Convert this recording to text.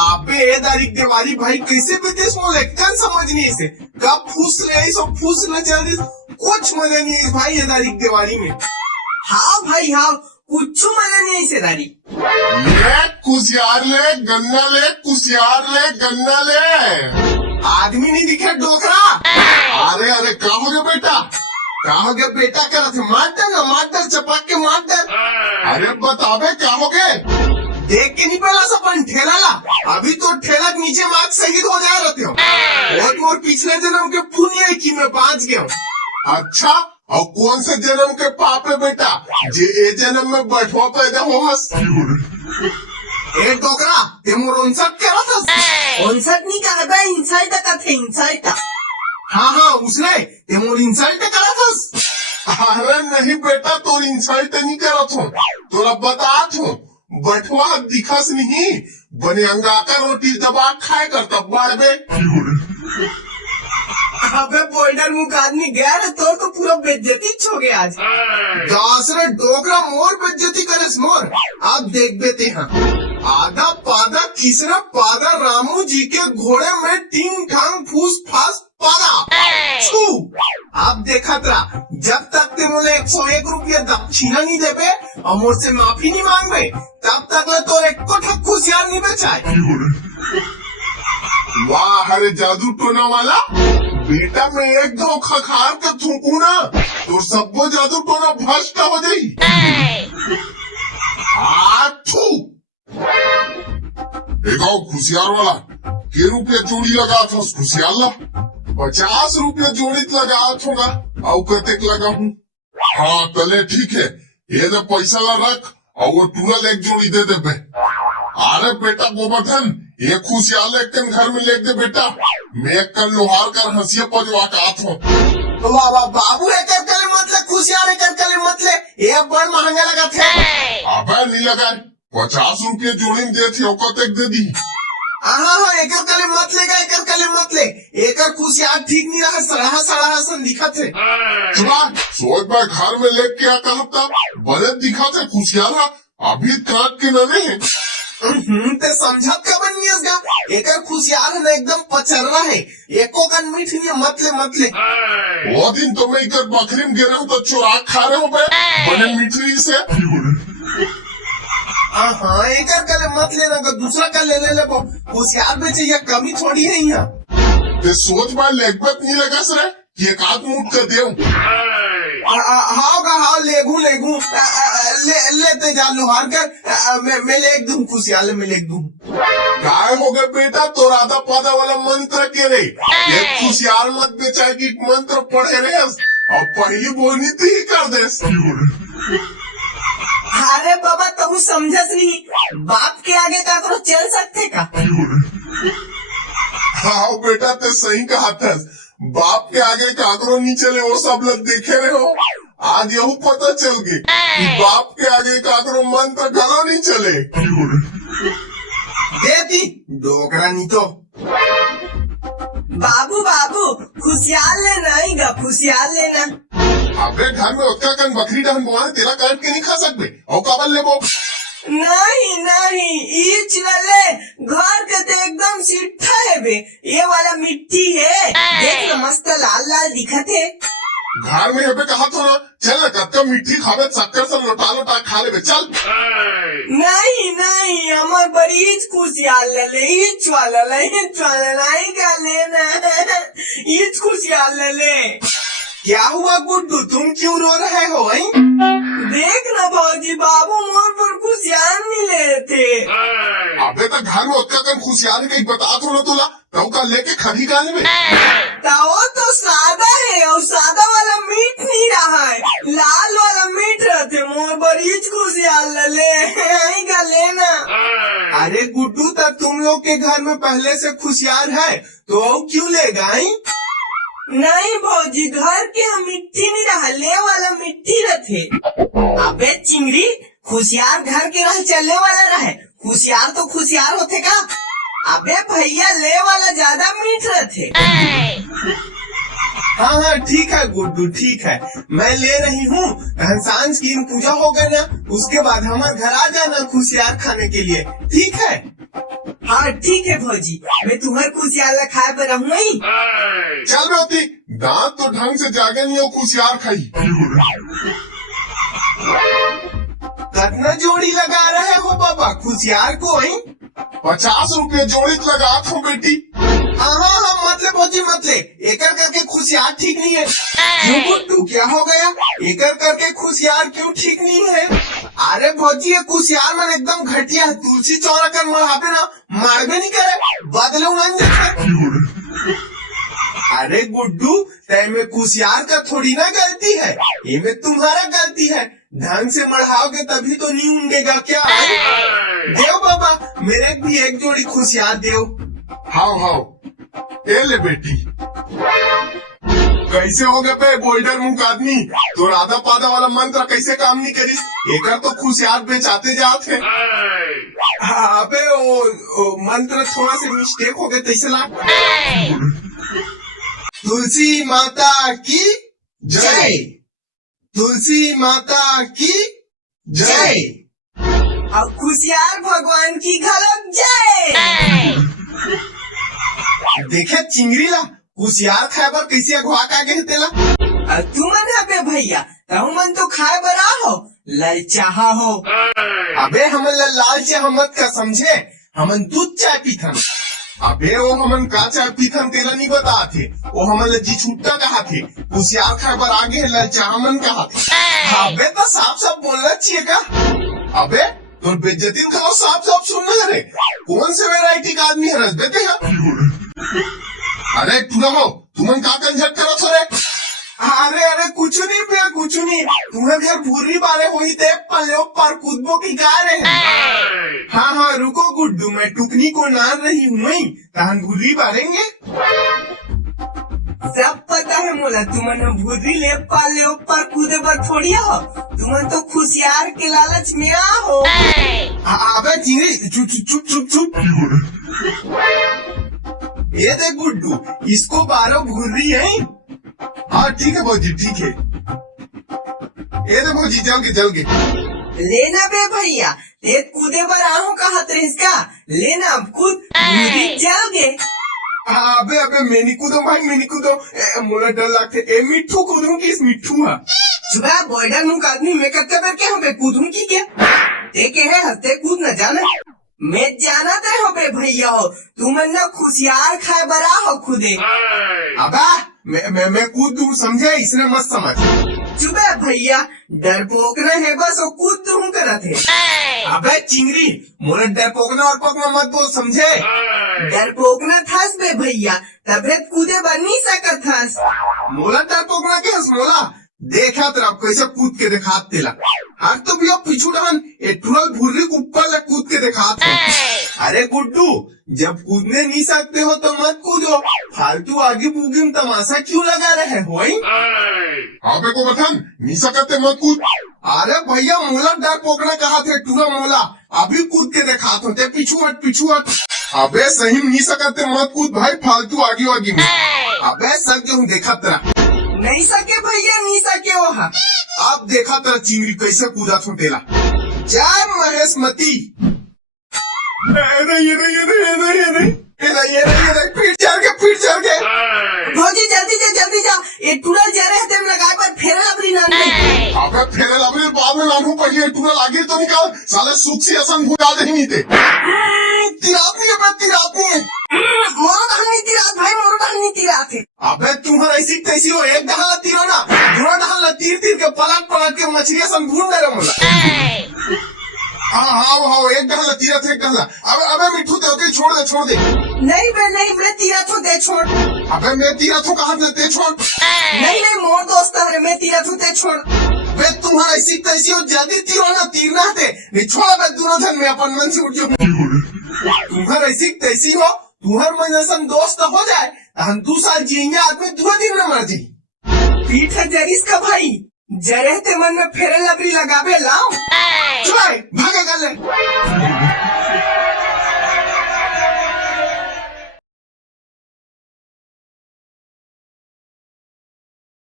अबे दारिक देवारी भाई कैसे विदेश में लेकर समझ नहीं से कब फूस ले सब फूस ले चल रही कुछ मजा नहीं है भाई ये दारिक देवारी में। हाँ भाई हाँ कुछ मजा नहीं है दारी। ले कुसियार ले गन्ना ले कुसियार ले गन्ना ले। आदमी नहीं दिखे डोकरा। अरे अरे कहाँ हो गया बेटा? कहाँ हो गया बेटा करा थे मार ना मार चपाक के मार। अरे बताबे क्या हो गए? देख के नहीं पहला सपन ठेला ला अभी तो ठेला के नीचे मार्ग शहीद हो जा रहते हो और मोर पिछले जन्म के पुण्य की मैं बाँच गया हूँ। अच्छा और कौन से जन्म के पाप है बेटा जे ए जन्म में बैठवा पैदा हो हस? ए डोकरा ते मोर 59 करा था 59 नहीं कहा बे इंसाइट का थे इंसाइट। हाँ उसने ते मोर इंसल्ट करा था। अरे नहीं बेटा तो इंसल्ट नहीं करत हूँ तोरा बतात हूँ बटवा दिखस नहीं बने अंगाकर रोटी दबा खाए कर तब बाड़बे। अबे बोल्डर मुख आदमी गया ना तो पूरा बेइज्जती छो गया आज। दासरे डोकरा मोर बेइज्जती करे मोर आप देख बेते हैं आधा पादा किसरा पादा रामू जी के घोड़े में टिंग ठांग फूस फास पादा छू आप देखा था जब तक ते मोले 101 रुपया दक्षिणा नहीं देबे और मोर से माफी नहीं मांगबे तब तक ले तो एक ठक खुशियार नहीं बेचाए। वाह अरे जादू टोना वाला बेटा मैं एक धोखा खार के थूकू ना तो सबको जादू टोना भ्रष्ट हो जाई। एक खुशियार वाला के रुपया जोड़ी लगा था खुशियार ला 50 रुपया जोड़ी लगा होगा और कतेक लगा हूँ। हाँ तले ठीक है ये जो पैसा ला रख और वो टूरल एक जोड़ी दे दे बे। अरे बेटा गोवर्धन ये खुशियार लेकर घर में लेके दे बेटा मैं कल लोहार कर हंसिया पजवा का हूँ। बाबू एक मतलब खुशियार एक मतलब ये बड़ महंगा लगा थे। अब नहीं लगा 50 रुपया जोड़ी में दे थे कतेक दे दी। हाँ एक मत ले एक खुशियार ठीक नहीं रहा सड़ा सन दिखा थे। सोच मैं घर में लेके क्या कहा था बड़े दिखा थे खुशियार अभी काट के न ते समझत का बनियसगा एक खुशियार है एकदम पचर्रा है एको कन मीठ नहीं मतले वो दिन तो मैं इकर बकरी में गिरा हूँ तो चुरा खा रहे हो बने मीठली से। हाँ एक मत लेना दूसरा का ले खुशियार बेचे ये कमी थोड़ी है यहाँ। ते सोच मैं लेगबत नहीं लगा सर कि एक आध मुठ कर दे। हाँ लेगू लेते जा लोहार कर मैं लेग दूँ खुशियार में लेग दूँ। काय हो गए बेटा तो राधा पादा वाला मंत्र के रे ये खुशियार मत बेचा की मंत्र पढ़े रहे और पहली बोलनी तो ही कर दे। अरे बाबा तुम समझस नहीं बाप के आगे का तो चल सकते का। हाँ बेटा ते सही कहा था बाप के आगे काकरो नहीं चले वो सब लोग देखे रहे हो आज यही पता चल गई कि बाप के आगे काकरो मंत्र गलो नहीं चले। देती डोकरा नहीं तो बाबू खुशियार लेना ही गा खुशियार लेना। अबे घर में उसका कन बकरी डहन बुआने तेरा काट के नहीं खा सकते और काबल ले वो नहीं इच ले घर के तो एकदम सीठा है बे ये वाला मिट्टी है देख ना मस्त लाल दिखत है। घर में यहाँ कहा था ना चल ना कत्का मिट्टी खावे शक्कर से लोटा खा ले चल। नहीं हमार बड़ी खुशियार ले इच वाला नहीं का लेना इच खुशियार ले। क्या हुआ गुड्डू तुम क्यों रो रहे हो भाई? देख ना भाजी बाबू मोर पर खुशियार नहीं ले रहे थे। अबे तो घर में उसका कम खुशियार कहीं बता थोड़ा तुला तो का लेके खड़ी गाने में तो सादा है और सादा वाला मीठ नहीं रहा है लाल वाला मीठ रहते मोर बड़ी खुशियार ले का लेना। अरे गुड्डू तक तुम लोग के घर में पहले से खुशियार है तो क्यों ले गई? नहीं भौजी घर के हम मिट्टी नहीं रहा ले वाला मिट्टी रहते। अबे चिंगड़ी खुशियार घर के रह चलने वाला रहे खुशियार तो खुशियार होते का। अबे भैया ले वाला ज्यादा मीठ रहते। हाँ ठीक है गुड्डू ठीक है मैं ले रही हूँ सांझ की पूजा हो गई ना उसके बाद हमारे घर आ जाना खुशियार खाने के लिए ठीक है। हाँ ठीक है भौजी, मैं तुम्हारे खुशियार खाए पर रहूँ ही। चल बेटी, दांत तो ढंग से जागे नहीं हो, खुशियार खाई। कितना जोड़ी लगा रहे हो बाबा खुशियार को ही? 50 रुपये जोड़ी लगा हो बेटी। हाँ मतलब भौजी मतलब एकर करके खुशियार ठीक नहीं है। क्यों गुड्डू क्या हो गया? एकर करके खुशियार क्यों ठीक नहीं है? अरे भौजी ये खुशियार मन एकदम घटिया है, तुलसी चौरा कर मढ़ापे ना मारबे नहीं करे, बदले उड़न जाते। अरे गुड्डू तय में खुशियार का थोड़ी ना गलती है, ये में तुम्हारा गलती है। ढंग से मढ़ाओगे तभी तो नहीं उंडेगा क्या? देव बाबा मेरे भी एक जोड़ी खुशियार देव। हाउ ए ले बेटी। कैसे हो गए पे गोल्डन मुख आदमी, तो राधा पादा वाला मंत्र कैसे काम नहीं करिस? एकर तो खुशियार बेचाते जाते। अबे वो मंत्र थोड़ा से मिस्टेक हो गए तैसे ला। तुलसी माता की जय, तुलसी माता की जय। अब खुशियार भगवान की घलक जय। देखे चिंगरी ला कुशियार खाए बर कैसे अगवा का गए तेला। तुमन अबे भैया तहु मन तो खाए बरा हो, ललचाहा हो। अबे हमन लाल चाय मत का समझे, हमन दूध चाय पीथन। अबे वो हमन का चाय पीथन तेला नहीं बता थे, वो हमन जी छुट्टा कहा थे, कुशियार खाए बर आगे लाल चाय मन कहा थे। अबे तो साफ साफ बोलना चाहिए का? अबे तो बेइज्जती खाओ, साफ साफ सुनना रे। कौन से वैरायटी का आदमी है रस बेटे है? अरे तुम तुमन का कंजट करो थोड़े। अरे कुछ नहीं पे कुछ नहीं, तुम्हें घर भूरी बारे हुई थे पल्ले पर कूदबो की गा रहे। हाँ रुको गुड्डू, मैं टुकनी को नार रही हूँ, तहन भूरी बारेंगे। सब पता है मोला, तुमन भूरी ले पाले ऊपर कूदे पर थोड़ी हो, तुमन तो खुशियार के लालच में आओ। अबे चिंगड़ी चुप चुप चुप चुप। ये देख गुड्डू, इसको 12 भूरी है। हाँ ठीक है भौजी ठीक है। ये दे भौजी जल के लेना बे भैया, ले कूदे पर आहू कहा इसका लेना, अब कूद भूरी जल गे। अबे मैंने कूदो भाई, मैंने कूदो, मोला डर लगते। ए मिट्ठू कूदू की, इस मिट्ठू है सुबह बॉयडर मुंह आदमी में करते बैठ के हमें कूदू की क्या? देखे है हंसते कूद न जाना, मैं जाना ते हो बे भैया हो, तुमन न खुशियार खाए बरा हो खुदे। अबा मैं कूद दूँ समझे, इसने मत समझ। चुपे भैया, डरपोक न है बस वो कूद दूँ करत है। अबे चिंगरी मोला डरपोकना और पकना मत बोल समझे। डरपोक न थास बे भैया, तबे कूदे बन नहीं सकत थास। मोला डरपोकना के हंस मोला, देखा तेरा कैसे कूद के दिखात तेला। हर तो भी अब पीछू डहन एटुरल भूरी के ऊपर ले कूद के दिखात है। अरे गुड्डू जब कूदने नहीं सकते हो तो मत कूदो, फालतू आगे बूगी में तमाशा क्यों लगा रहे हो? अबे को बथन नहीं सकते मत कूद। अरे भैया मोला डर पोकना कहा थे, टूरा मोला अभी कूद के दिखात होते, पीछू हट। अबे सही नहीं सकते मत कूद भाई, फालतू आगे में। अबे सर क्यों देखा तेरा? नहीं सके भैया, नहीं सके वहाँ। अब देखा तेरा चिंगरी कैसे कूदा थो तेला। जय महेशमती। पीठ चढ़ के भौजी जल्दी जा, ये टूरल जा रहे थे लगा पर फेरे लबरी नान में। अबे फेरे लबरी बाद में नानू पहले टूरल आगे तो निकाल, साले सुख से असंग भूला दे नहीं थे। तिरात नहीं है मोरो ढहनी तिरात भाई, मोरो ढहनी तिरात है। अबे तुम्हारा ऐसी तैसी हो, एक ढहला तीरो ना, दूसरा ढहला तीर के पलट के मछलियां संग भून दे रहे मोला। हाँ एक ढहला तीरा थे, एक ढहला। अबे मिठू ते छोड़ दे। नहीं मैं तीरा थो दे छोड़। अबे मैं तीरा थो कहा ते छोड़। नहीं मोर दोस्त है, मैं तीरा थो दे छोड़। बे तुम्हारा ऐसी तैसी हो, जल्दी तीरो ना, तीर ना थे नहीं छोड़ा। बे दोनों धन में अपन मन से उठ जाओ। तुम्हारा ऐसी तैसी हो, तुम्हार मन ऐसा दोस्त हो जाए, हम 2 साल जिएंगे, आदमी 2 दिन में मर जाए। पीठ है जरीस का भाई, जरे ते मन में फेरे लबरी लगाबे लाओ। भागे गले।